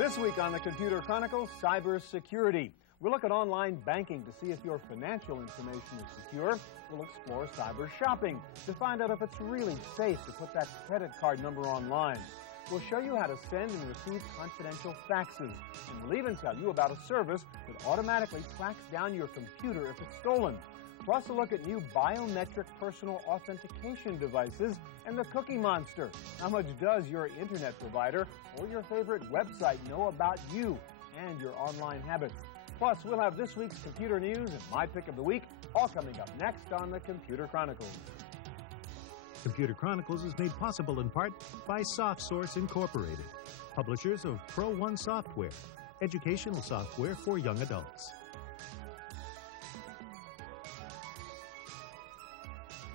This week on the Computer Chronicles, cybersecurity. We'll look at online banking to see if your financial information is secure. We'll explore cyber shopping to find out if it's really safe to put that credit card number online. We'll show you how to send and receive confidential faxes. And we'll even tell you about a service that automatically tracks down your computer if it's stolen. Plus, a look at new biometric personal authentication devices and the Cookie Monster. How much does your internet provider or your favorite website know about you and your online habits? Plus, we'll have this week's computer news and my pick of the week, all coming up next on the Computer Chronicles. Computer Chronicles is made possible in part by SoftSource Incorporated, publishers of Pro One software, educational software for young adults.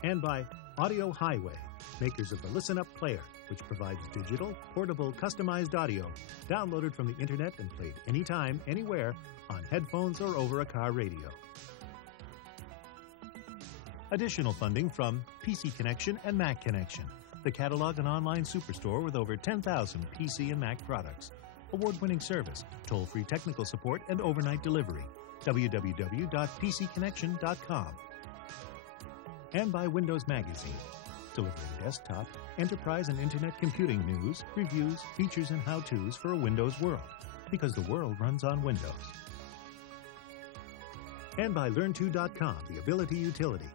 And by Audio Highway, makers of the Listen Up Player, which provides digital, portable, customized audio downloaded from the internet and played anytime, anywhere, on headphones or over a car radio. Additional funding from PC Connection and Mac Connection, the catalog and online superstore with over 10,000 PC and Mac products. Award-winning service, toll-free technical support, and overnight delivery. www.pcconnection.com. And by Windows Magazine, delivering desktop, enterprise, and internet computing news, reviews, features, and how-tos for a Windows world, because the world runs on Windows. And by Learn2.com, the Ability Utility.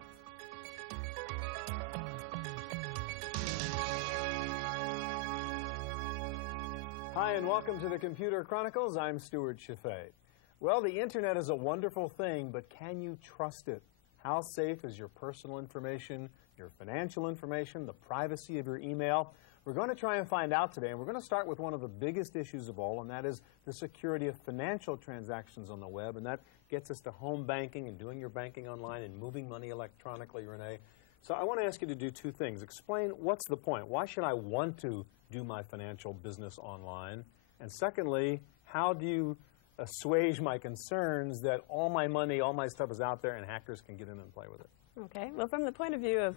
Hi, and welcome to the Computer Chronicles. I'm Stuart Chaffee. Well, the internet is a wonderful thing, but can you trust it? How safe is your personal information, your financial information, the privacy of your email? We're going to try and find out today, and we're going to start with one of the biggest issues of all, and that is the security of financial transactions on the web, and that gets us to home banking and doing your banking online and moving money electronically, Renee. So I want to ask you to do two things. Explain what's the point. Why should I want to do my financial business online? And secondly, how do you assuage my concerns that all my money, all my stuff is out there and hackers can get in and play with it? Okay. Well, from the point of view of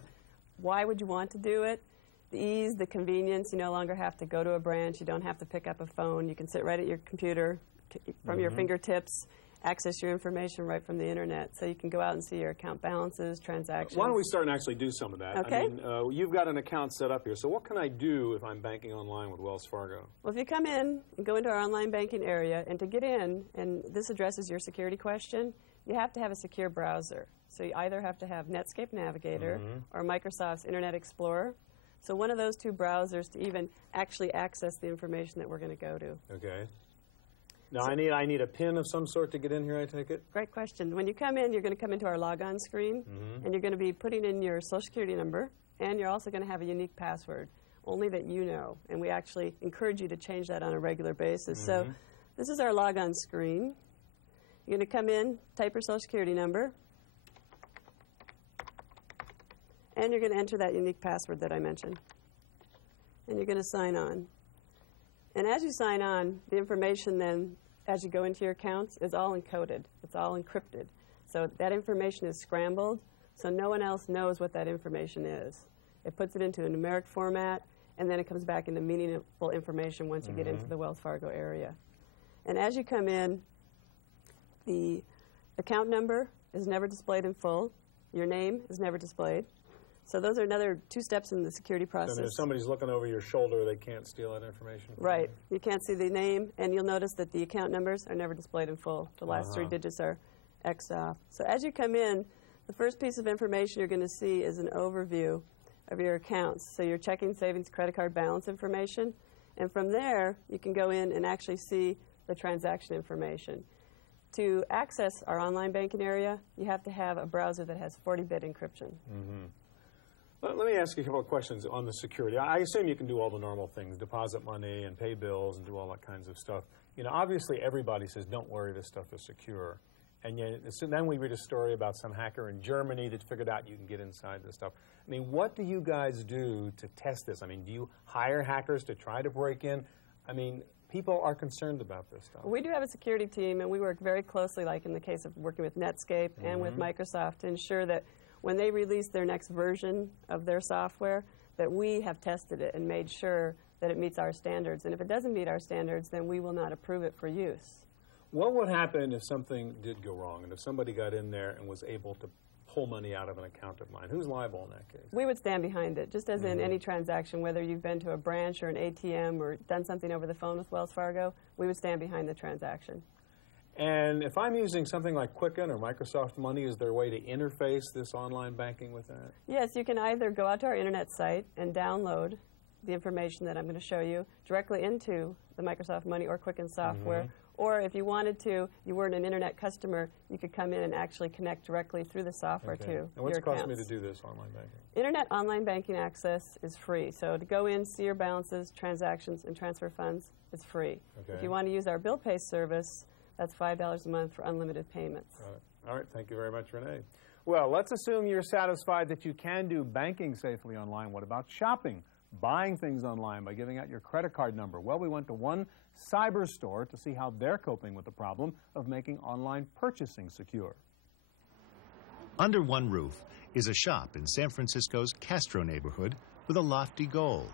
why would you want to do it, the ease, the convenience, you no longer have to go to a branch. You don't have to pick up a phone. You can sit right at your computer from your fingertips, access your information right from the internet. So you can go out and see your account balances, transactions. Why don't we start and actually do some of that? Okay. I mean, you've got an account set up here. So what can I do if I'm banking online with Wells Fargo? Well, if you come in and go into our online banking area, and to get in, and this addresses your security question, you have to have a secure browser. So you either have to have Netscape Navigator or Microsoft's Internet Explorer. So one of those two browsers to even actually access the information that we're going to go to. Okay. Now, I need a PIN of some sort to get in here, I take it? Great question. When you come in, you're going to come into our logon screen, and you're going to be putting in your Social Security number, and you're also going to have a unique password, only that you know. And we actually encourage you to change that on a regular basis. So this is our logon screen. You're going to come in, type your Social Security number, and you're going to enter that unique password that I mentioned. And you're going to sign on. And as you sign on, the information then, as you go into your accounts, is all encoded. It's all encrypted. So that information is scrambled, so no one else knows what that information is. It puts it into a numeric format, and then it comes back into meaningful information once you get into the Wells Fargo area. And as you come in, the account number is never displayed in full. Your name is never displayed. So those are another two steps in the security process. And if somebody's looking over your shoulder, they can't steal that information? Right. You can't see the name, and you'll notice that the account numbers are never displayed in full. The last three digits are X'd off. So as you come in, the first piece of information you're going to see is an overview of your accounts. So your checking, savings, credit card balance information. And from there, you can go in and actually see the transaction information. To access our online banking area, you have to have a browser that has 40-bit encryption. Let me ask you a couple of questions on the security. I assume you can do all the normal things, deposit money and pay bills and do all that kinds of stuff. You know, obviously everybody says, don't worry, this stuff is secure. And yet, so then we read a story about some hacker in Germany that figured out you can get inside this stuff. I mean, what do you guys do to test this? I mean, do you hire hackers to try to break in? I mean, people are concerned about this stuff. We do have a security team, and we work very closely, like in the case of working with Netscape and with Microsoft, to ensure that when they release their next version of their software, that we have tested it and made sure that it meets our standards. And if it doesn't meet our standards, then we will not approve it for use. What would happen if something did go wrong, and if somebody got in there and was able to pull money out of an account of mine? Who's liable in that case? We would stand behind it, just as in any transaction, whether you've been to a branch or an ATM or done something over the phone with Wells Fargo, we would stand behind the transaction. And if I'm using something like Quicken or Microsoft Money, is there a way to interface this online banking with that? Yes, you can either go out to our internet site and download the information that I'm going to show you directly into the Microsoft Money or Quicken software. Or if you wanted to, you weren't an internet customer, you could come in and actually connect directly through the software to your accounts. And what's it cost me to do this online banking? Internet online banking access is free. So to go in, see your balances, transactions, and transfer funds is free. If you want to use our bill pay service, that's $5 a month for unlimited payments. All right, thank you very much, Renee. Well, let's assume you're satisfied that you can do banking safely online. What about shopping? Buying things online by giving out your credit card number? Well, we went to one cyber store to see how they're coping with the problem of making online purchasing secure. Under one roof is a shop in San Francisco's Castro neighborhood with a lofty goal: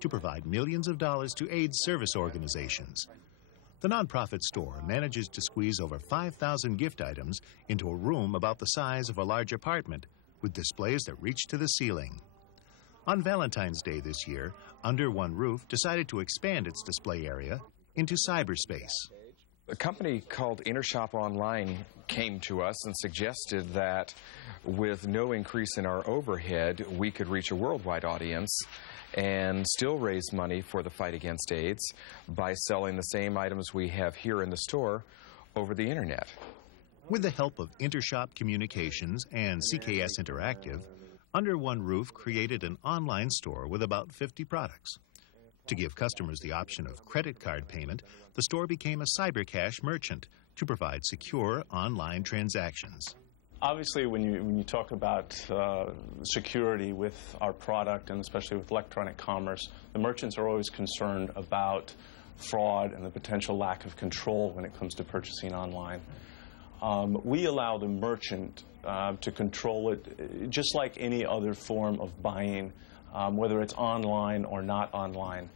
to provide millions of dollars to AIDS service organizations. The nonprofit store manages to squeeze over 5,000 gift items into a room about the size of a large apartment, with displays that reach to the ceiling. On Valentine's Day this year, Under One Roof decided to expand its display area into cyberspace. A company called InterShop Online came to us and suggested that with no increase in our overhead, we could reach a worldwide audience and still raise money for the fight against AIDS by selling the same items we have here in the store over the internet. With the help of InterShop Communications and CKS Interactive, Under One Roof created an online store with about 50 products. To give customers the option of credit card payment, the store became a cybercash merchant to provide secure online transactions. Obviously, when you talk about security with our product, and especially with electronic commerce, the merchants are always concerned about fraud and the potential lack of control when it comes to purchasing online. We allow the merchant to control it just like any other form of buying, whether it's online or not online.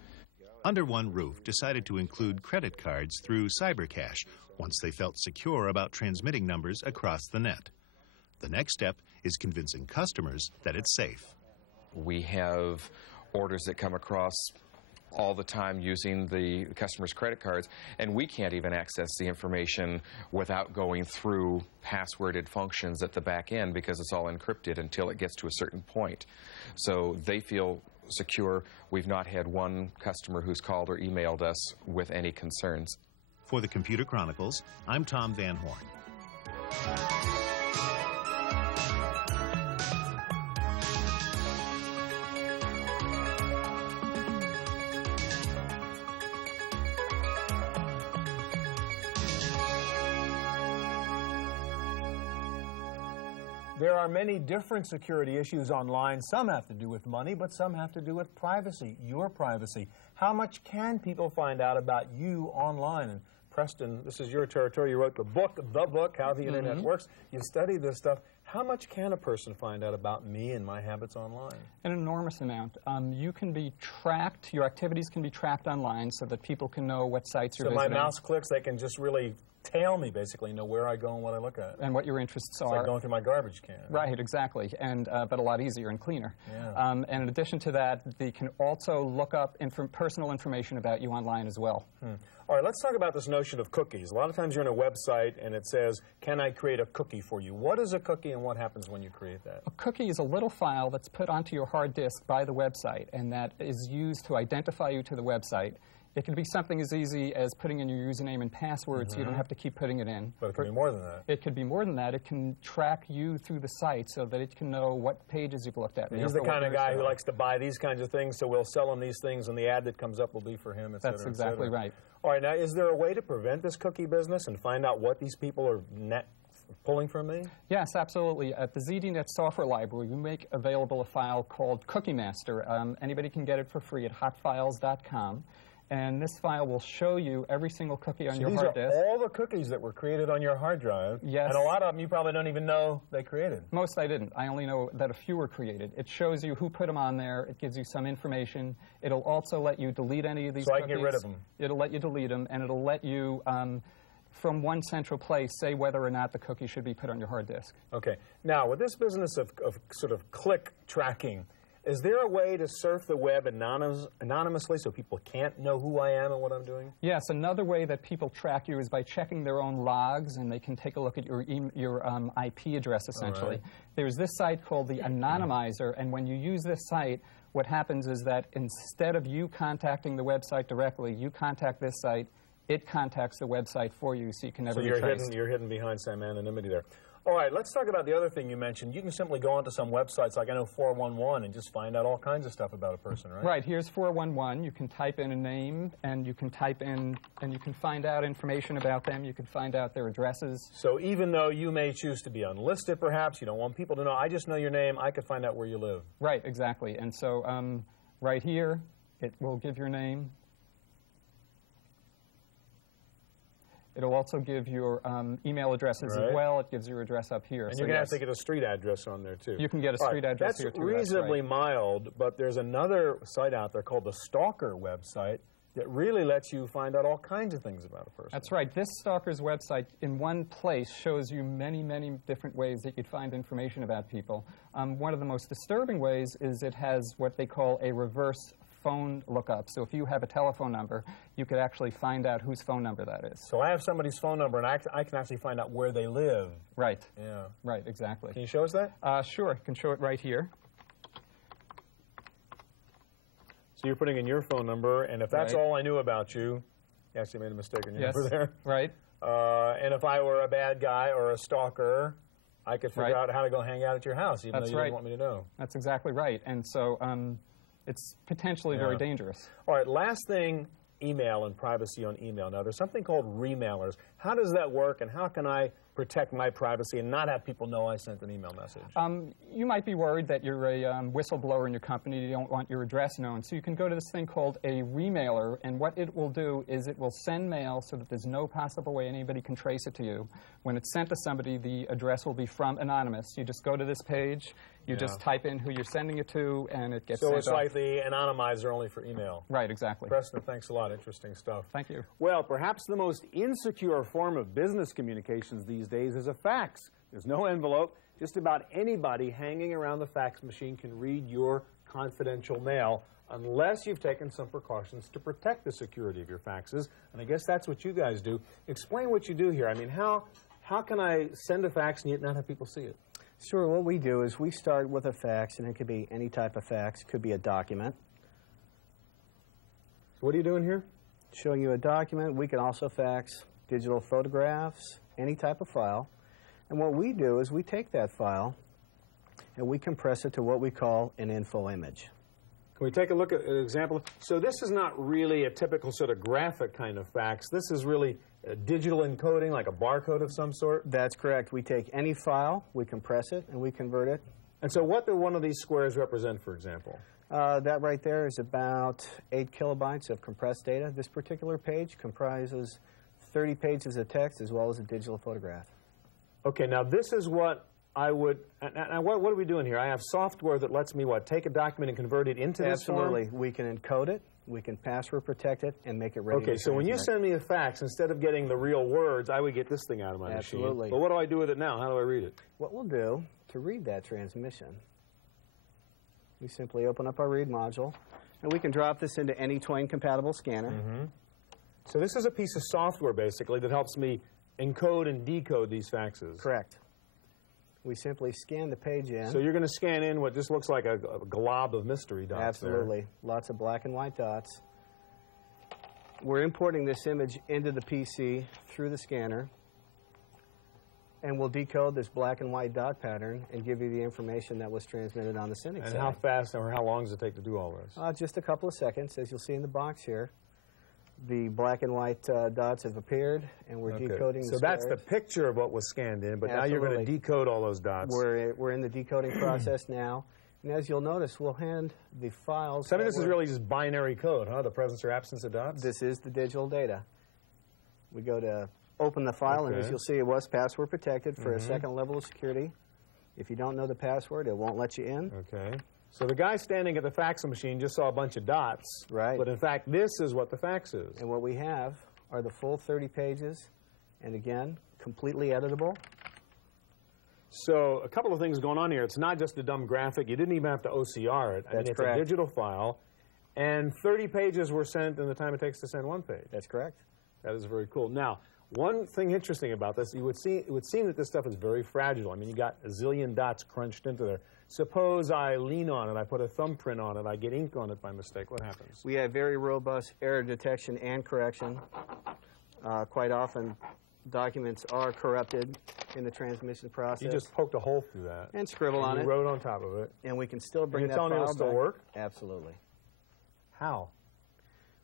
Under One Roof decided to include credit cards through cybercash once they felt secure about transmitting numbers across the net. The next step is convincing customers that it's safe. We have orders that come across all the time using the customer's credit cards, and we can't even access the information without going through passworded functions at the back end because it's all encrypted until it gets to a certain point. So they feel secure. We've not had one customer who's called or emailed us with any concerns. For the Computer Chronicles, I'm Tom Van Horn. There are many different security issues online. Some have to do with money, but some have to do with privacy, your privacy. How much can people find out about you online? And Preston, this is your territory. You wrote the book, How the Internet Works. You study this stuff. How much can a person find out about me and my habits online? An enormous amount. You can be tracked, your activities can be tracked online so that people can know what sites you're visiting. So my mouse clicks, they can just really tail me, basically, know where I go and what I look at. And what your interests are. It's like going through my garbage can. Right, exactly, and but a lot easier and cleaner. Yeah. And in addition to that, they can also look up personal information about you online as well. All right, let's talk about this notion of cookies. A lot of times you're on a website and it says, can I create a cookie for you? What is a cookie and what happens when you create that? A cookie is a little file that's put onto your hard disk by the website, and that is used to identify you to the website. It can be something as easy as putting in your username and password so you don't have to keep putting it in. But it can be more than that. It could be more than that. It can track you through the site so that it can know what pages you've looked at. He's the kind of guy who likes to buy these kinds of things, so we'll sell him these things, and the ad that comes up will be for him, et cetera, That's exactly right. All right, now, is there a way to prevent this cookie business and find out what these people are pulling from me? Yes, absolutely. At the ZDNet software library, we make available a file called Cookie Master. Anybody can get it for free at hotfiles.com. And this file will show you every single cookie on your these hard disk. are all the cookies that were created on your hard drive. Yes. And a lot of them you probably don't even know they created. Most I didn't. I only know that a few were created. It shows you who put them on there. It gives you some information. It'll also let you delete any of these cookies. So I can get rid of them. It'll let you delete them, and it'll let you, from one central place, say whether or not the cookie should be put on your hard disk. Okay. Now, with this business of sort of click tracking, is there a way to surf the web anonymously so people can't know who I am and what I'm doing? Yes, another way that people track you is by checking their own logs, and they can take a look at your IP address, essentially. Right. There's this site called the Anonymizer, and when you use this site, what happens is that instead of you contacting the website directly, you contact this site, it contacts the website for you, so you can never be traced. So you're hidden behind some anonymity there. All right, let's talk about the other thing you mentioned. You can simply go onto some websites like I know 411 and just find out all kinds of stuff about a person, right? Right. Here's 411. You can type in a name, and you can type in, and you can find out information about them. You can find out their addresses. So even though you may choose to be unlisted, perhaps, you don't want people to know, I just know your name, I could find out where you live. Right, exactly. And so right here, it will give your name. It'll also give your email addresses as well. It gives your address up here. And so you're going to have to get a street address on there, too. You can get a street address here, too. That's reasonably mild, but there's another site out there called the Stalker website that really lets you find out all kinds of things about a person. That's right. This Stalker's website, in one place, shows you many, many different ways that you'd find information about people. One of the most disturbing ways is it has what they call a reverse phone lookup. So if you have a telephone number, you could actually find out whose phone number that is. So I have somebody's phone number, and I can actually find out where they live. Right. Yeah. Right, exactly. Can you show us that? Sure. I can show it right here. So you're putting in your phone number, and if that's all I knew about you, you actually made a mistake in your number there. Right. And if I were a bad guy or a stalker, I could figure out how to go hang out at your house, even though you didn't want me to know. That's exactly right. And so it's potentially very dangerous. All right, last thing, email and privacy on email. Now, there's something called remailers. How does that work, and how can I protect my privacy and not have people know I sent an email message? You might be worried that you're a whistleblower in your company. You don't want your address known. So you can go to this thing called a remailer, and what it will do is it will send mail so that there's no possible way anybody can trace it to you. When it's sent to somebody, the address will be from anonymous. You just go to this page, you just type in who you're sending it to, and it gets sent off. So it's like the anonymizer only for email. Right, exactly. Preston, thanks a lot. Interesting stuff. Thank you. Well, perhaps the most insecure form of business communications these days is a fax. There's no envelope. Just about anybody hanging around the fax machine can read your confidential mail unless you've taken some precautions to protect the security of your faxes. And I guess that's what you guys do. Explain what you do here. I mean, how can I send a fax and yet not have people see it? Sure. What we do is we start with a fax, and it could be any type of fax. It could be a document. So what are you doing here? Showing you a document. We can also fax digital photographs, any type of file. And what we do is we take that file and we compress it to what we call an info image. Can we take a look at an example? So this is not really a typical sort of graphic kind of fax. This is really a digital encoding, like a barcode of some sort? That's correct. We take any file, we compress it, and we convert it. And so what do one of these squares represent, for example? That right there is about 8 kilobytes of compressed data. This particular page comprises 30 pages of text as well as a digital photograph. Okay, now this is what I would, and what are we doing here? I have software that lets me, what, take a document and convert it into this form? Absolutely. We can encode it, we can password protect it, and make it ready to Okay, so when you send me a fax, instead of getting the real words, I would get this thing out of my machine. Absolutely. But what do I do with it now? How do I read it? What we'll do to read that transmission, we simply open up our read module, and we can drop this into any Twain-compatible scanner. So this is a piece of software, basically, that helps me encode and decode these faxes. Correct. We simply scan the page in. So you're going to scan in what just looks like a glob of mystery dots. Absolutely. There. Lots of black and white dots. We're importing this image into the PC through the scanner, and we'll decode this black and white dot pattern and give you the information that was transmitted on the sending side. And how fast or how long does it take to do all this? Just a couple of seconds. As you'll see in the box here, the black and white dots have appeared, and we're decoding the So that's the picture of what was scanned in, but now you're going to decode all those dots. We're in the decoding process now, And as you'll notice, we'll hand the files. So I mean, this is really just binary code, huh? The presence or absence of dots? This is the digital data. We go to open the file, and as you'll see, it was password protected for a second level of security. If you don't know the password, it won't let you in. Okay. So the guy standing at the fax machine just saw a bunch of dots. Right. But in fact, this is what the fax is. And what we have are the full 30 pages, and again, completely editable. So a couple of things going on here. It's not just a dumb graphic. You didn't even have to OCR it. That's it's correct. a digital file. And 30 pages were sent in the time it takes to send one page. That's correct. That is very cool. Now, one thing interesting about this, it would seem that this stuff is very fragile. I mean, you got a zillion dots crunched into there. Suppose I lean on it, I put a thumbprint on it, I get ink on it by mistake. What happens? We have very robust error detection and correction. Quite often, documents are corrupted in the transmission process. You just poked a hole through that. And scribble on it. You wrote on top of it. And we can still bring that file back. And you're telling me it'll still work? Absolutely. How?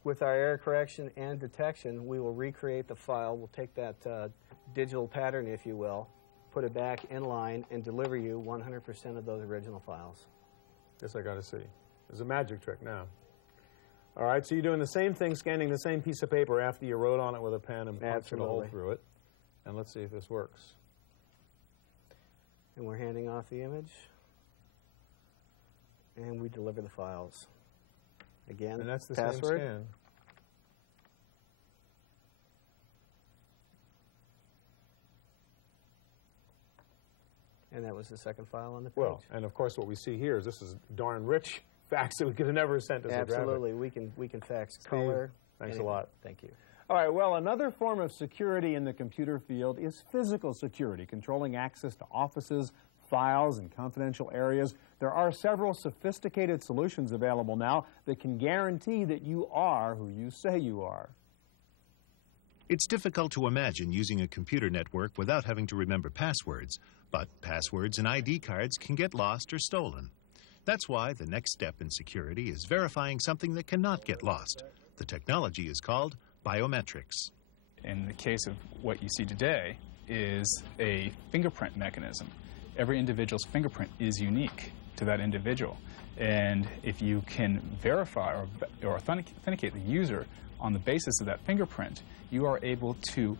With our error correction and detection, we will recreate the file. We'll take that digital pattern, if you will, put it back in line, and deliver you 100% of those original files. This I got to see. There's a magic trick now. All right, so you're doing the same thing, scanning the same piece of paper after you wrote on it with a pen and punched a hole through it. And let's see if this works. And we're handing off the image, and we deliver the files. Again, and that's the password. Same scan. And that was the second file on the page. Well, and of course what we see here is this is darn rich fax that we could have never sent as a graphic. Absolutely. We can fax color. Thanks a lot. Thank you. All right, well, another form of security in the computer field is physical security, controlling access to offices, files, and confidential areas. There are several sophisticated solutions available now that can guarantee that you are who you say you are. It's difficult to imagine using a computer network without having to remember passwords, but passwords and ID cards can get lost or stolen. That's why the next step in security is verifying something that cannot get lost. The technology is called biometrics. In the case of what you see today is a fingerprint mechanism. Every individual's fingerprint is unique to that individual. And if you can verify or authenticate the user on the basis of that fingerprint, you are able to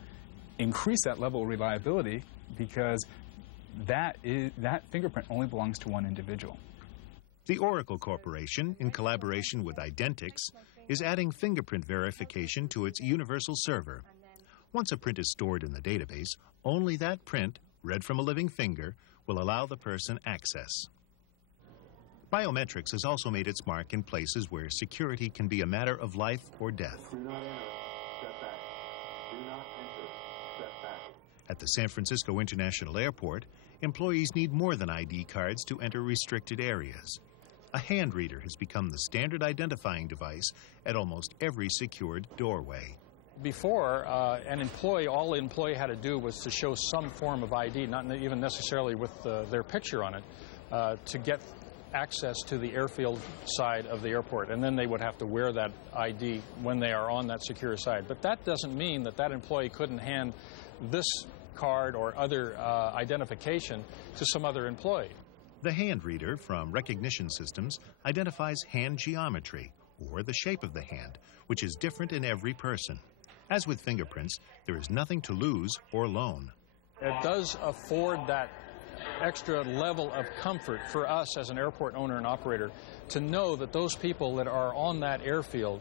increase that level of reliability because that fingerprint only belongs to one individual. The Oracle Corporation, in collaboration with Identix, is adding fingerprint verification to its universal server. Once a print is stored in the database, only that print, read from a living finger, will allow the person access. Biometrics has also made its mark in places where security can be a matter of life or death. Do not enter. Step back. Do not enter. Step back. At the San Francisco International Airport, employees need more than ID cards to enter restricted areas. A hand reader has become the standard identifying device at almost every secured doorway. Before, all an employee had to do was to show some form of ID, not even necessarily with their picture on it, to get access to the airfield side of the airport, and then they would have to wear that ID when they are on that secure side. But that doesn't mean that that employee couldn't hand this card or other identification to some other employee. The hand reader from Recognition Systems identifies hand geometry, or the shape of the hand, which is different in every person. As with fingerprints, there is nothing to lose or loan. It does afford that extra level of comfort for us as an airport owner and operator to know that those people that are on that airfield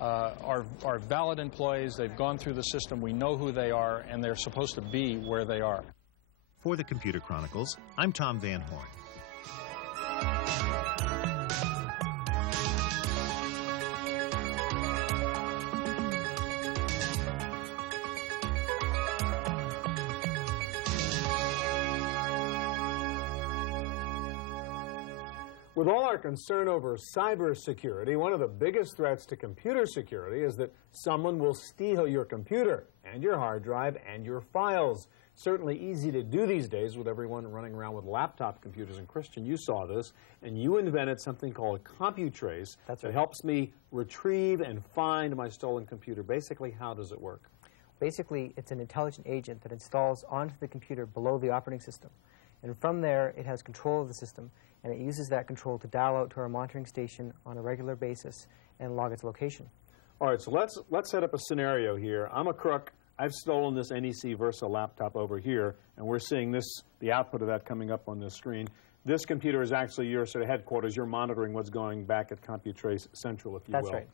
are valid employees. They've gone through the system. We know who they are, and they're supposed to be where they are. For the Computer Chronicles, I'm Tom Van Horn. With all our concern over cybersecurity, one of the biggest threats to computer security is that someone will steal your computer and your hard drive and your files. Certainly easy to do these days with everyone running around with laptop computers. And Christian, you saw this, and you invented something called CompuTrace that helps me retrieve and find my stolen computer. Basically, how does it work? Basically, it's an intelligent agent that installs onto the computer below the operating system. And from there, it has control of the system, and it uses that control to dial out to our monitoring station on a regular basis and log its location. All right, so let's set up a scenario here. I'm a crook. I've stolen this NEC Versa laptop over here, and we're seeing this, the output of that coming up on this screen. This computer is actually your sort of headquarters. You're monitoring what's going back at CompuTrace Central, if you will. That's right.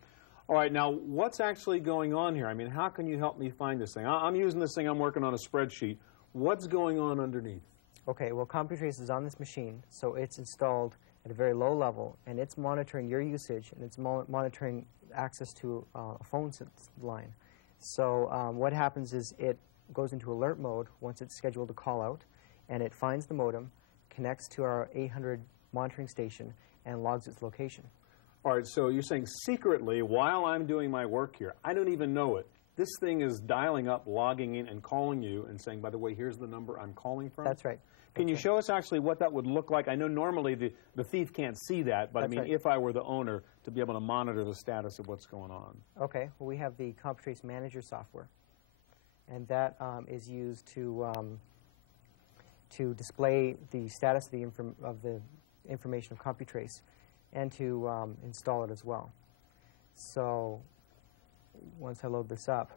All right, now what's actually going on here? I mean, how can you help me find this thing? I'm using this thing. I'm working on a spreadsheet. What's going on underneath? Okay, well, CompuTrace is on this machine, so it's installed at a very low level, and it's monitoring your usage, and it's monitoring access to a phone line. So what happens is it goes into alert mode once it's scheduled to call out, and it finds the modem, connects to our 800 monitoring station, and logs its location. All right, so you're saying secretly, while I'm doing my work here, I don't even know it. This thing is dialing up, logging in, and calling you and saying, by the way, here's the number I'm calling from? That's right. Can you show us actually what that would look like? I know normally the thief can't see that, but I mean, if I were the owner, to be able to monitor the status of what's going on. Okay, well, we have the CompuTrace Manager software, and that is used to display the status of the information of CompuTrace and to install it as well. So once I load this up.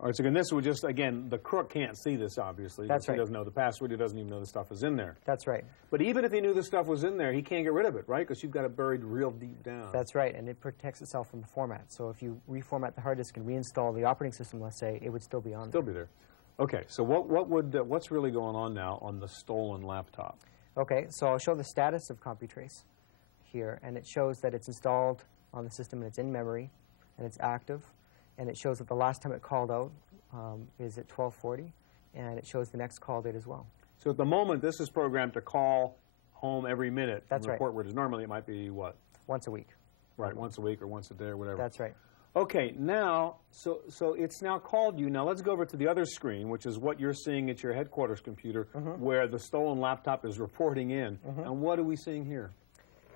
All right, so again, this would just, again, the crook can't see this, obviously. That's right. He doesn't know the password. He doesn't even know the stuff is in there. That's right. But even if he knew the stuff was in there, he can't get rid of it, right? Because you've got it buried real deep down. That's right, and it protects itself from the format. So if you reformat the hard disk and reinstall the operating system, let's say, it would still be on there. Still be there. Okay, so what's really going on now on the stolen laptop? Okay, so I'll show the status of CompuTrace here, and it shows that it's installed on the system and it's in memory and it's active, and it shows that the last time it called out is at 12:40, and it shows the next call date as well. So at the moment, this is programmed to call home every minute. That's right. Report where it is. Normally, it might be what? Once a week. Right, once a week or once a day or whatever. That's right. Okay, now, so it's now called you. Now let's go over to the other screen, which is what you're seeing at your headquarters computer, where the stolen laptop is reporting in. And what are we seeing here?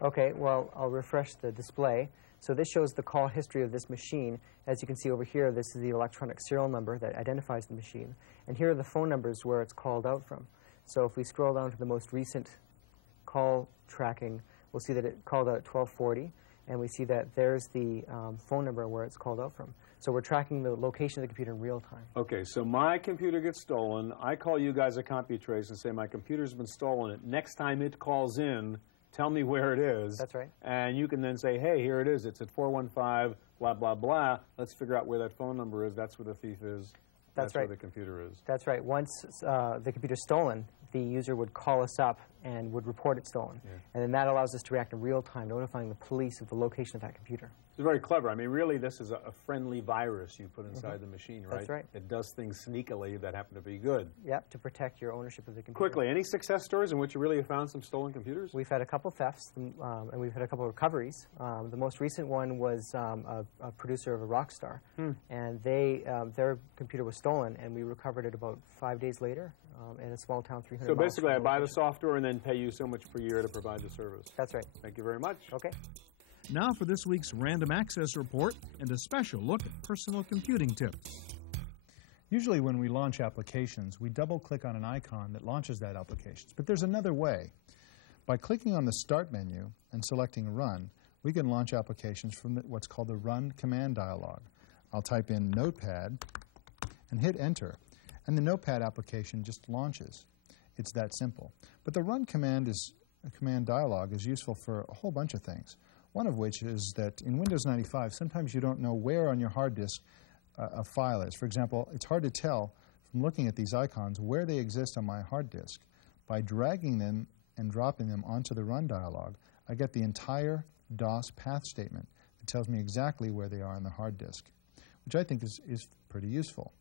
Okay, well, I'll refresh the display. So this shows the call history of this machine. As you can see over here, this is the electronic serial number that identifies the machine. And here are the phone numbers where it's called out from. So if we scroll down to the most recent call tracking, we'll see that it called out at 12:40. And we see that there's the phone number where it's called out from. So we're tracking the location of the computer in real time. Okay, so my computer gets stolen. I call you guys at CompuTrace and say, my computer's been stolen. Next time it calls in, tell me where it is. That's right. And you can then say, hey, here it is. It's at 415, blah, blah, blah. Let's figure out where that phone number is. That's where the thief is. That's right. Where the computer is. That's right. Once the computer's stolen, the user would call us up and would report it stolen. Yeah. And then that allows us to react in real time, notifying the police of the location of that computer. It's very clever. I mean, really, this is a friendly virus you put inside the machine, right? That's right. It does things sneakily that happen to be good. Yep, to protect your ownership of the computer. Quickly, any success stories in which you really have found some stolen computers? We've had a couple thefts, and we've had a couple recoveries. The most recent one was a producer of a rock star, and their computer was stolen, and we recovered it about 5 days later in a small town 300 miles. So basically, I buy the software and then pay you so much per year to provide the service. That's right. Thank you very much. Okay. Now for this week's Random Access Report and a special look at personal computing tips. Usually when we launch applications, we double-click on an icon that launches that application. But there's another way. By clicking on the Start menu and selecting Run, we can launch applications from what's called the Run command dialog. I'll type in Notepad and hit Enter, and the Notepad application just launches. It's that simple. But the Run command dialog is useful for a whole bunch of things. One of which is that in Windows 95, sometimes you don't know where on your hard disk a file is. For example, it's hard to tell from looking at these icons where they exist on my hard disk. By dragging them and dropping them onto the Run dialog, I get the entire DOS path statement that tells me exactly where they are on the hard disk, which I think is pretty useful.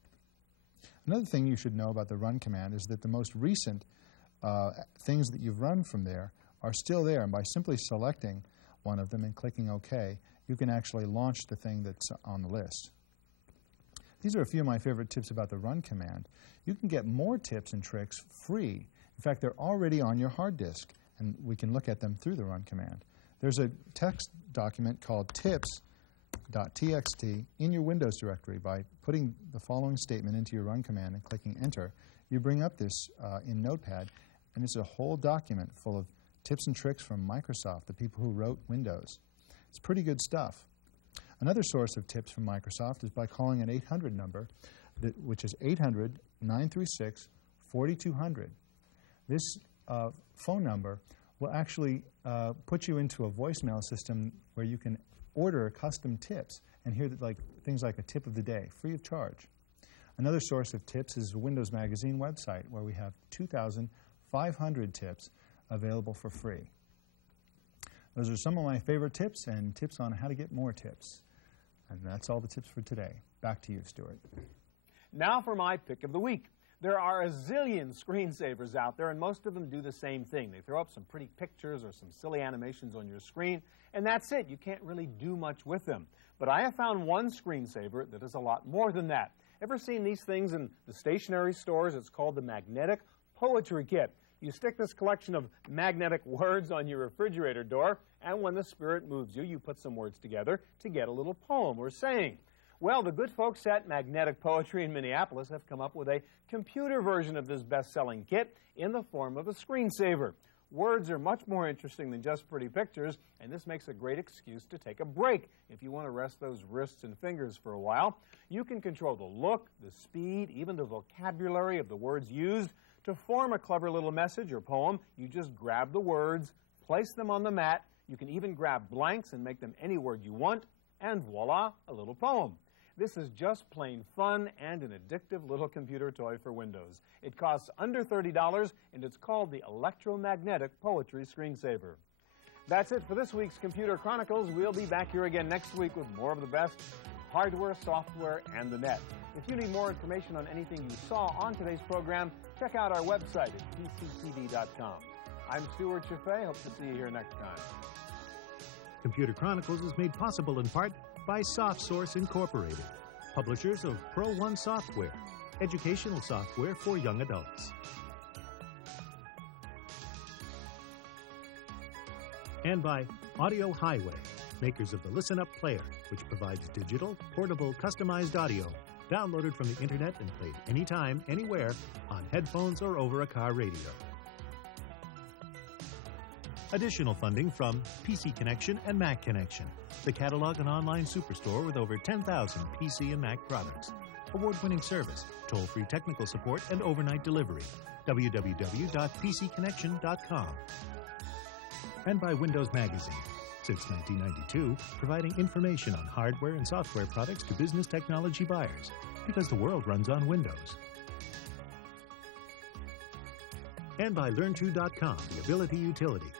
Another thing you should know about the Run command is that the most recent things that you've run from there are still there, and by simply selecting one of them and clicking OK, you can actually launch the thing that's on the list. These are a few of my favorite tips about the Run command. You can get more tips and tricks free. In fact, they're already on your hard disk, and we can look at them through the Run command. There's a text document called tips.txt in your Windows directory. By putting the following statement into your Run command and clicking Enter, you bring up this in Notepad, And it's a whole document full of tips and tricks from Microsoft, the people who wrote Windows. It's pretty good stuff. Another source of tips from Microsoft is by calling an 800 number, which is 800-936-4200. This phone number will actually put you into a voicemail system where you can order custom tips and hear things like a tip of the day, free of charge. Another source of tips is the Windows Magazine website, where we have 2,500 tips available for free. Those are some of my favorite tips and tips on how to get more tips. And that's all the tips for today. Back to you, Stuart. Now for my pick of the week. There are a zillion screensavers out there, and most of them do the same thing. They throw up some pretty pictures or some silly animations on your screen, and that's it. You can't really do much with them. But I have found one screensaver that is a lot more than that. Ever seen these things in the stationery stores? It's called the Magnetic Poetry Kit. You stick this collection of magnetic words on your refrigerator door, and when the spirit moves you, you put some words together to get a little poem or saying. Well, the good folks at Magnetic Poetry in Minneapolis have come up with a computer version of this best-selling kit in the form of a screensaver. Words are much more interesting than just pretty pictures, and this makes a great excuse to take a break if you want to rest those wrists and fingers for a while. You can control the look, the speed, even the vocabulary of the words used. To form a clever little message or poem, you just grab the words, place them on the mat. You can even grab blanks and make them any word you want, and voila, a little poem. This is just plain fun and an addictive little computer toy for Windows. It costs under $30, and it's called the Electromagnetic Poetry Screensaver. That's it for this week's Computer Chronicles. We'll be back here again next week with more of the best hardware, software, and the net. If you need more information on anything you saw on today's program, check out our website at pctv.com. I'm Stuart Chaffee. Hope to see you here next time. Computer Chronicles is made possible in part by SoftSource Incorporated, publishers of Pro One software, educational software for young adults. And by Audio Highway, makers of the Listen Up player, which provides digital, portable, customized audio downloaded from the internet and played anytime, anywhere, on headphones or over a car radio. Additional funding from PC Connection and Mac Connection, the catalog and online superstore with over 10,000 PC and Mac products. Award-winning service, toll-free technical support, and overnight delivery. www.pcconnection.com. And by Windows Magazine, since 1992, providing information on hardware and software products to business technology buyers, because the world runs on Windows. And by Learn2.com, the Ability Utility,